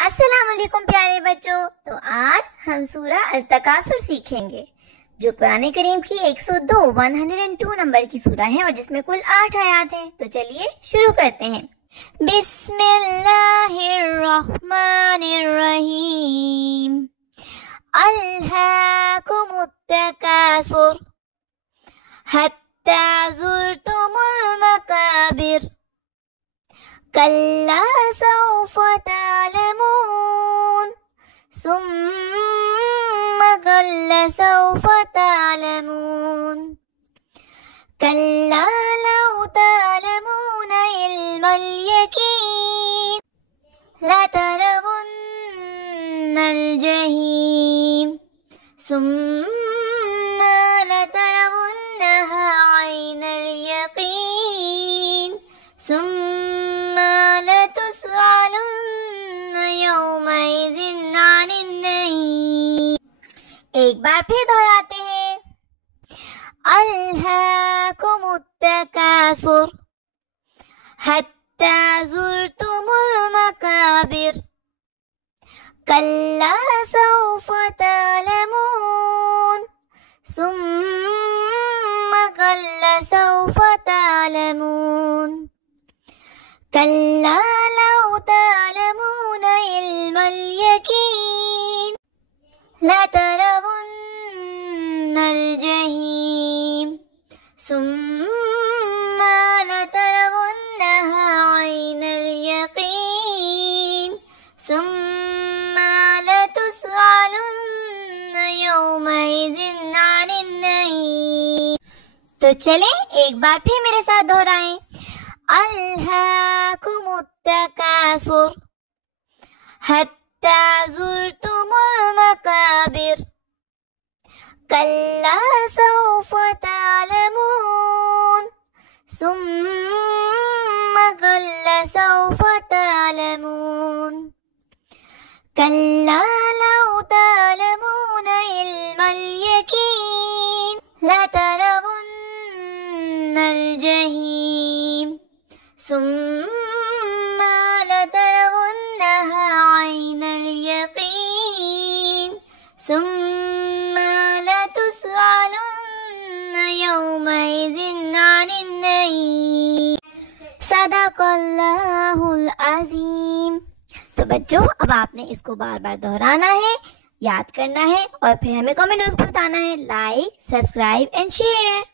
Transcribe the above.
السلام علیکم پیارے بچوں، تو آج ہم سورہ التکاثر سیکھیں گے جو قرآن کریم کی 102 نمبر کی سورہ ہے اور جس میں کل 8 آیات ہیں۔ تو چلیے شروع کرتے ہیں۔ بسم اللہ الرحمن الرحیم۔ الہاکم التکاثر حتی زرتم المقابر کلا سوف تعلمون ثم کلا سوف تعلمون کلا لو تعلمون علم الیقین لترون الجحیم ثم لترونها عین الیقین ثم لتسألن یومئذ عن النعیم۔ ایک بار پھر دہراتے ہیں۔ الہاکم التکاثر حتی زرتم المقابر کلا سوف تعلمون ثم کلا سوف تعلمون کلا لو تعلمون علم الیقین لترون الجحیم ثم لترونها عین الیقین ثم لتسألن یومئذ عن النعیم۔ تو چلیں ایک بار پھر میرے ساتھ دہرائیں۔ الہاکم التکاثر حتی زرتم المقابر کلا سوف تعلمون ثم کلا سوف تعلمون کلا لو تعلمون علم الیقین لترون الجحیم ثم لترونها عین الیقین ثم لتسألن یومئذ عن النعیم۔ صدق اللہ العظیم۔ تو بچوں اب آپ نے اس کو بار بار دہرانا ہے، یاد کرنا ہے اور پھر ہمیں کمنٹ باکس میں بتانا ہے۔ Like, subscribe and share.